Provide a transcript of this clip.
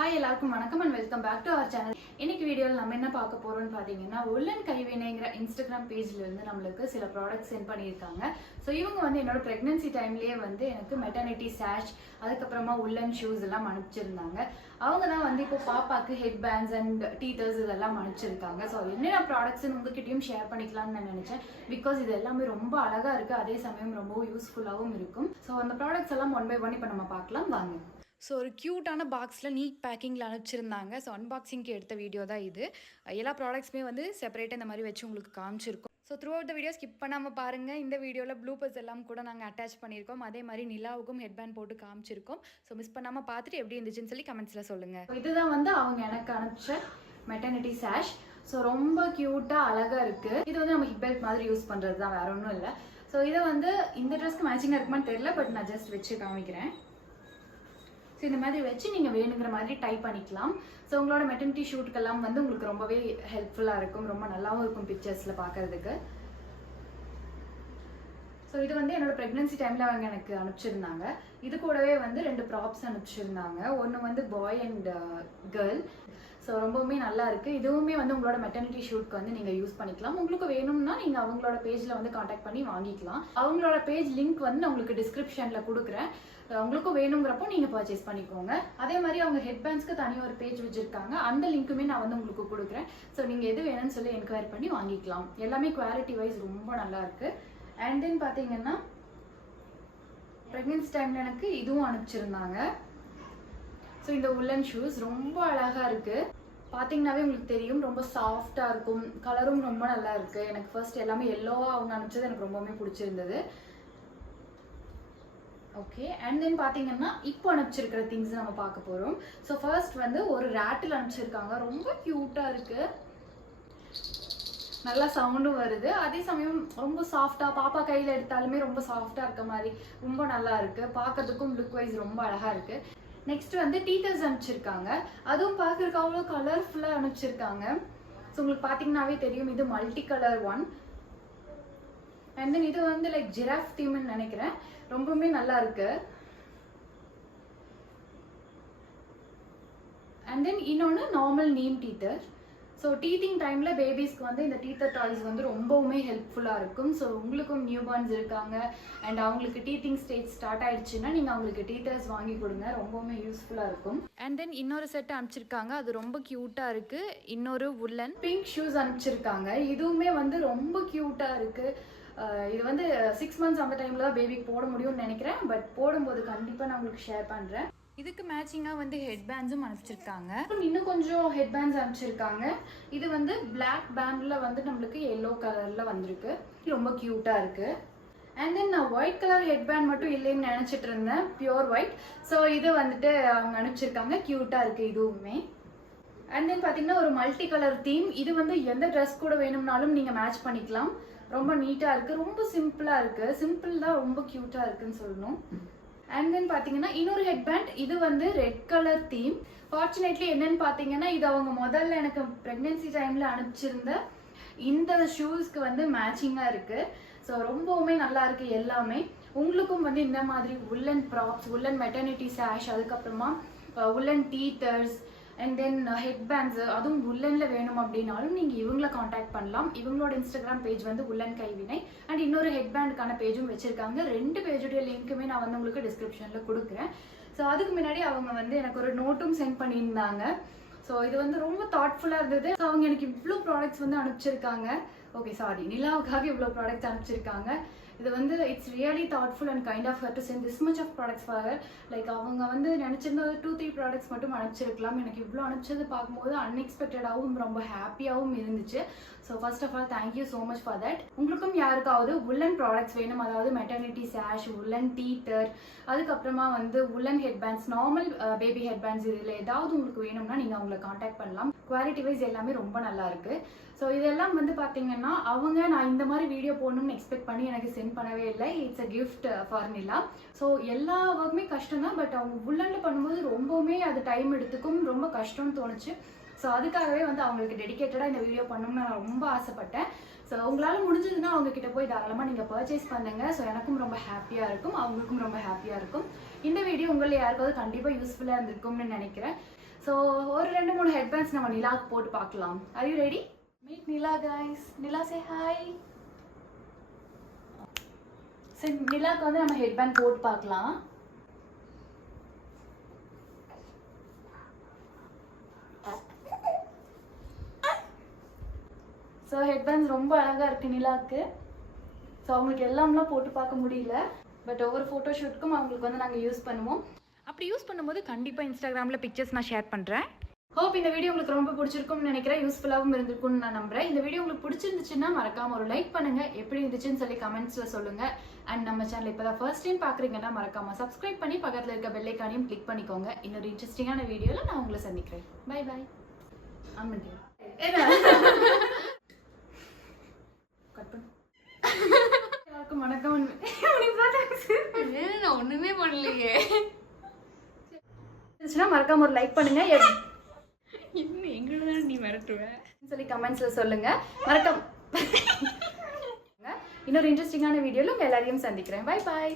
Hi எல்லாருக்கும் வணக்கம் and welcome back to our channel. இன்னைக்கு வீடியோவில் நம்ம என்ன பார்க்க போறோம்னு பார்த்தீங்கன்னா, உள்ளன் கைவினைங்கிற இன்ஸ்டாகிராம் பேஜ்ல இருந்து நம்மளுக்கு சில ப்ராடக்ட்ஸ் சென்ட் பண்ணியிருக்காங்க. ஸோ இவங்க வந்து என்னோட பிரெக்னன்சி டைம்லேயே வந்து எனக்கு மெட்டர்னிட்டி சாஷ், அதுக்கப்புறமா உள்ளன் ஷூஸ் எல்லாம் அனுப்பிச்சிருந்தாங்க. அவங்க தான் வந்து இப்போ பாப்பாக்கு ஹெட் பேண்ட்ஸ் அண்ட் டீத்தர்ஸ் இதெல்லாம் அனுப்பிச்சிருக்காங்க. ஸோ என்னென்ன ப்ராடக்ட்ஸ்ன்னு உங்ககிட்டயும் ஷேர் பண்ணிக்கலாம்னு நான் நினைச்சேன். பிகாஸ் இது எல்லாமே ரொம்ப அழகா இருக்கு, அதே சமயம் ரொம்ப யூஸ்ஃபுல்லாகவும் இருக்கும். ஸோ அந்த ப்ராடக்ட்ஸ் எல்லாம் ஒன் பை ஒன் இப்போ நம்ம பார்க்கலாம் வாங்க. ஸோ ஒரு க்யூட்டான பாக்ஸில் நீட் பேக்கிங்கில் அனுப்பிச்சிருந்தாங்க. ஸோ அன்பாக்சிங்க்கு எடுத்த வீடியோ தான் இது. எல்லா ப்ராடக்ட்ஸுமே வந்து செப்பரேட்டாக இந்த மாதிரி வச்சு உங்களுக்கு காமிச்சிருக்கோம். So throughout the video skip பண்ணாமல் பாருங்கள். இந்த வீடியோவில் ப்ளூபர்ஸ் எல்லாம் கூட நாங்கள் அட்டாச் பண்ணியிருக்கோம். அதே மாதிரி நிலாவுக்கும் ஹெட்பேண்ட் போட்டு காமிச்சிருக்கோம். ஸோ மிஸ் பண்ணாமல் பார்த்துட்டு எப்படி இருந்துச்சுன்னு சொல்லி கமெண்ட்ஸில் சொல்லுங்கள். இதுதான் வந்து அவங்க எனக்கு அனுப்பிச்ச மெட்டர்னிட்டி சாஷ். ஸோ ரொம்ப க்யூட்டாக அழகாக இருக்குது. இது வந்து நம்ம ஹிப் பெல்ட் மாதிரி யூஸ் பண்ணுறது தான், வேற ஒன்றும் இல்லை. ஸோ இதை வந்து இந்த ட்ரெஸ்க்கு மேட்சிங்காக இருக்குமான்னு தெரியல, பட் நான் ஜஸ்ட் வச்சு காமிக்கிறேன். ஸோ இந்த மாதிரி வச்சு நீங்கள் வேணுங்கிற மாதிரி டைப் பண்ணிக்கலாம். ஸோ உங்களோட மெட்டர்னிட்டி ஷூட்டுக்கெல்லாம் வந்து உங்களுக்கு ரொம்பவே ஹெல்ப்ஃபுல்லாக இருக்கும், ரொம்ப நல்லாவும் இருக்கும் பிக்சர்ஸில் பார்க்கறதுக்கு. ஸோ இது வந்து என்னோட ப்ரெக்னன்சி டைமில் அவங்க எனக்கு அனுப்பிச்சிருந்தாங்க. இது கூடவே வந்து 2 ப்ராப்ஸ் அனுப்பிச்சிருந்தாங்க. ஒன்று வந்து பாய் அண்ட் கேர்ள். ஸோ ரொம்பவுமே நல்லா இருக்குது. இதுவுமே வந்து உங்களோட மெட்டர்னிட்டி ஷூட்க்கு வந்து நீங்கள் யூஸ் பண்ணிக்கலாம். உங்களுக்கு வேணும்னா நீங்கள் அவங்களோட பேஜில் வந்து காண்டாக்ட் பண்ணி வாங்கிக்கலாம். அவங்களோட பேஜ் லிங்க் வந்து நான் உங்களுக்கு டிஸ்கிரிப்ஷனில் கொடுக்குறேன். உங்களுக்கும் வேணுங்கிறப்போ நீங்கள் பர்ச்சேஸ் பண்ணிக்கோங்க. அதே மாதிரி அவங்க ஹெட் பேண்ட்ஸ்க்கு தனியாக ஒரு பேஜ் வச்சுருக்காங்க. அந்த லிங்க்குமே நான் வந்து உங்களுக்கு கொடுக்குறேன். ஸோ நீங்கள் எது வேணும்னு சொல்லி என்கொயரி பண்ணி வாங்கிக்கலாம். எல்லாமே குவாலிட்டி வைஸ் ரொம்ப நல்லா இருக்குது. அண்ட் தென் பார்த்தீங்கன்னா ப்ரெக்னன்சி டைமில் எனக்கு இதுவும் அனுப்பிச்சிருந்தாங்க. ஸோ இந்த உள்ளன் ஷூஸ் ரொம்ப அழகாக இருக்குது. பார்த்தீங்கன்னாவே உங்களுக்கு தெரியும், ரொம்ப சாஃப்டாக இருக்கும். கலரும் ரொம்ப நல்லா இருக்குது. எனக்கு ஃபர்ஸ்ட் எல்லாமே எல்லோவாக அவங்க அனுப்பிச்சது எனக்கு ரொம்பவுமே பிடிச்சிருந்தது. ஓகே, அண்ட் தென் பார்த்தீங்கன்னா இப்போ அனுப்பிச்சிருக்கிற திங்ஸ் நம்ம பார்க்க போகிறோம். ஸோ ஃபர்ஸ்ட் வந்து ஒரு ரேட்டில் அனுப்பிச்சிருக்காங்க. ரொம்ப க்யூட்டாக இருக்குது, நல்லா சவுண்டும் வருது. அதே சமயம் ரொம்ப சாஃப்டாக, பாப்பா கையில் எடுத்தாலுமே ரொம்ப சாஃப்டாக இருக்க மாதிரி ரொம்ப நல்லா இருக்குது. பார்க்கறதுக்கும் லுக் வைஸ் ரொம்ப அழகாக இருக்குது. நெக்ஸ்ட் வந்து டீத்தர்ஸ் அனுப்பிச்சிருக்காங்க. அதுவும் பார்க்கறதுக்கு அவ்வளோ கலர்ஃபுல்லாக அனுப்பிச்சிருக்காங்க. ஸோ உங்களுக்கு பார்த்தீங்கன்னாவே தெரியும், இது multi colour one. And then இது வந்து லைக் ஜிராஃப் தீம்னு நினைக்கிறேன். ரொம்பவுமே நல்லா இருக்கு. அண்ட் தென் இன்னொன்று நார்மல் நீம் டீத்தர். ஸோ டீத்திங் டைமில் பேபிஸ்க்கு வந்து இந்த டீத்தர் டாய்ஸ் வந்து ரொம்பவுமே ஹெல்ப்ஃபுல்லாக இருக்கும். ஸோ உங்களுக்கும் நியூ பார்ன்ஸ் இருக்காங்க அண்ட் அவங்களுக்கு டீத்திங் ஸ்டேஜ் ஸ்டார்ட் ஆயிடுச்சுன்னா நீங்கள் அவங்களுக்கு டீத்தர்ஸ் வாங்கி கொடுங்க, ரொம்பவுமே யூஸ்ஃபுல்லாக இருக்கும். அண்ட் தென் இன்னொரு செட் அனுப்பிச்சிருக்காங்க, அது ரொம்ப க்யூட்டாக இருக்குது. இன்னொரு உள்ளன் பிங்க் ஷூஸ் அனுப்பிச்சிருக்காங்க. இதுவுமே வந்து ரொம்ப க்யூட்டாக இருக்குது. இது வந்து 6 months அந்த டைமில் தான் பேபிக்கு போட முடியும்னு நினைக்கிறேன். பட் போடும்போது கண்டிப்பாக நான் உங்களுக்கு ஷேர் பண்ணுறேன். இதுக்கு மேட்சிங்காக வந்து ஹெட் பேண்ட்ஸும் அனுப்பிச்சிருக்காங்க. இன்னும் கொஞ்சம் ஹெட் பேண்ட்ஸ் அனுப்பிச்சிருக்காங்க. இது வந்து பிளாக் பேண்டில் வந்து நம்மளுக்கு எல்லோ கலரில் வந்திருக்கு. ரொம்ப க்யூட்டாக இருக்குது. அண்ட் தென் நான் ஒயிட் கலர் ஹெட் பேண்ட் மட்டும் இல்லைன்னு நினச்சிட்டு இருந்தேன், பியூர் ஒயிட். ஸோ இது வந்துட்டு அவங்க அனுப்பிச்சிருக்காங்க. க்யூட்டாக இருக்குது இதுவுமே. அண்ட் தென் பார்த்தீங்கன்னா ஒரு மல்டி கலர் தீம். இது வந்து எந்த ட்ரெஸ் கூட வேணும்னாலும் நீங்கள் மேட்ச் பண்ணிக்கலாம். ரொம்ப நீட்டாக இருக்குது, ரொம்ப சிம்பிளாக இருக்குது. சிம்பிள் தான் ரொம்ப க்யூட்டாக இருக்குன்னு சொல்லணும். அண்ட் தென் பார்த்தீங்கன்னா இன்னொரு ஹெட் பேண்ட். இது வந்து ரெட் கலர் தீம். ஃபார்ச்சுனேட்லி என்னன்னு பார்த்தீங்கன்னா, இது அவங்க முதல்ல எனக்கு ப்ரெக்னென்சி டைமில் அனுப்பிச்சிருந்த இந்த ஷூஸ்க்கு வந்து மேட்சிங்காக இருக்குது. ஸோ ரொம்பவுமே நல்லா இருக்குது எல்லாமே. உங்களுக்கும் வந்து இந்த மாதிரி உள்ளன் ப்ராப்ஸ், உள்ளன் மெட்டர்னிட்டி சாஷ், அதுக்கப்புறமா உள்ளன் டீத்தர்ஸ் அண்ட் தென் ஹெட் பேண்ட்ஸ், அதுவும் உள்ளனில் வேணும் அப்படின்னாலும் நீங்கள் இவங்கள காண்டாக்ட் பண்ணலாம். இவங்களோட இன்ஸ்டாகிராம் பேஜ் வந்து உள்ளன் கைவினை. அண்ட் இன்னொரு ஹெட் பேண்டுக்கான பேஜும் வச்சுருக்காங்க. 2 பேஜுடைய லிங்க்குமே நான் வந்து உங்களுக்கு டிஸ்கிரிப்ஷனில் கொடுக்குறேன். ஸோ அதுக்கு முன்னாடி அவங்க வந்து எனக்கு ஒரு நோட்டும் சென்ட் பண்ணியிருந்தாங்க. ஸோ இது வந்து ரொம்ப தாட்ஃபுல்லாக இருந்தது. ஸோ அவங்க எனக்கு இவ்வளோ ப்ராடக்ட்ஸ் வந்து அனுப்பிச்சிருக்காங்க. ஓகே, சாரி, நிலாவுக்காக இவ்வளோ ப்ராடக்ட்ஸ் அனுப்பிச்சிருக்காங்க. இது வந்து it's really thoughtful and kind of her to send this much of products for her. Like அவங்க வந்து நினச்சிருந்த 2-3 ப்ராடக்ட்ஸ் மட்டும் அனுப்பிச்சிருக்கலாம். எனக்கு இவ்வளோ அனுப்பிச்சது பார்க்கும்போது அன்எக்ஸ்பெக்டடாகவும் ரொம்ப ஹாப்பியாகவும் இருந்துச்சு. So first of all thank you so much for that. உங்களுக்கும் யாருக்காவது உள்ளன் ப்ராடக்ட்ஸ் வேணும், அதாவது மெட்டர்னிட்டி சாஷ், உள்ளன் டீத்தர், அதுக்கப்புறமா வந்து உள்ளன் head bands, normal baby head bands, இதில் ஏதாவது உங்களுக்கு வேணும்னா நீங்கள் அவங்களை காண்டாக்ட் பண்ணலாம். குவாலிட்டி வைஸ் எல்லாமே ரொம்ப நல்லா இருக்கு. ஸோ இதெல்லாம் வந்து பார்த்தீங்கன்னா அவங்க நான் இந்த மாதிரி வீடியோ போடணும்னு எக்ஸ்பெக்ட் பண்ணி எனக்கு சென்ட் பண்ணவே இல்லை. It's a gift for Nila. So எல்லா ஒர்க்குமே கஷ்டம் தான், பட் அவங்க உள்ளனில் பண்ணும்போது ரொம்பவுமே அது டைம் எடுத்துக்கும், ரொம்ப கஷ்டம்னு தோணுச்சு. ஸோ அதுக்காகவே வந்து அவங்களுக்கு டெடிக்கேட்டடாக இந்த வீடியோ பண்ணணும்னு நான் ரொம்ப ஆசைப்பட்டேன். ஸோ உங்களால் முடிஞ்சதுன்னா அவங்க கிட்ட போய் தாராளமாக நீங்கள் பர்ச்சேஸ் பண்ணுங்க. ஸோ எனக்கும் ரொம்ப ஹாப்பியாக இருக்கும், அவங்களுக்கும் ரொம்ப ஹாப்பியாக இருக்கும். இந்த வீடியோ உங்களை யாருக்காவது கண்டிப்பாக யூஸ்ஃபுல்லாக இருந்திருக்கும்னு நினைக்கிறேன். ஸோ ஒரு 2-3 ஹெட்பேண்ட்ஸ் நம்ம நிலாவுக்கு போட்டு பார்க்கலாம். Are you ready? Meet Nila guys. Nila say hi. சரி, நிலாவுக்கு வந்து நம்ம ஹெட்பேண்ட் போட்டு பார்க்கலாம். ஸோ ஹெட்பேண்ட்ஸ் ரொம்ப அழகாக இருக்குது நிலாவுக்கு. ஸோ அவங்களுக்கு எல்லாம்லாம் போட்டு பார்க்க முடியல, பட் ஒவ்வொரு ஃபோட்டோஷூட்டுக்கும் அவங்களுக்கு வந்து நாங்கள் யூஸ் பண்ணுவோம். அப்படி யூஸ் பண்ணும்போது கண்டிப்பாக இன்ஸ்டாகிராமில் பிக்சர்ஸ் நான் ஷேர் பண்ணுறேன். ஹோப் இந்த வீடியோ உங்களுக்கு ரொம்ப பிடிச்சிருக்கும்னு நினைக்கிறேன், யூஸ்ஃபுல்லாகவும் இருந்திருக்கும்னு நான் நம்புறேன். இந்த வீடியோ உங்களுக்கு பிடிச்சிருந்துச்சுன்னா மறக்காம ஒரு லைக் பண்ணுங்க, எப்படி இருந்துச்சுன்னு சொல்லி கமெண்ட்ஸில் சொல்லுங்க. அண்ட் நம்ம சேனல் இப்போ தான் ஃபர்ஸ்ட் டைம் பார்க்குறீங்கன்னா மறக்காம சப்ஸ்கிரைப் பண்ணி பக்கத்தில் இருக்க பெல் ஐக்கானையும் கிளிக் பண்ணிக்கோங்க. இன்னொரு இன்ட்ரெஸ்டிங்கான வீடியோவில் நான் உங்களை சந்திக்கிறேன். Bye bye. எல்லாருக்கும் வணக்கம். நான் ஒண்ணுமே பண்ணலையே. மறக்காம ஒரு லைக் பண்ணுங்க, இன்னும் எங்களோட நீ மிரட்டுவ சொல்லி கமெண்ட்ஸ்ல சொல்லுங்க. மறக்காம இன்னொரு இன்ட்ரெஸ்டிங்கான வீடியோல உங்க எல்லாரையும் சந்திக்கிறேன். Bye bye.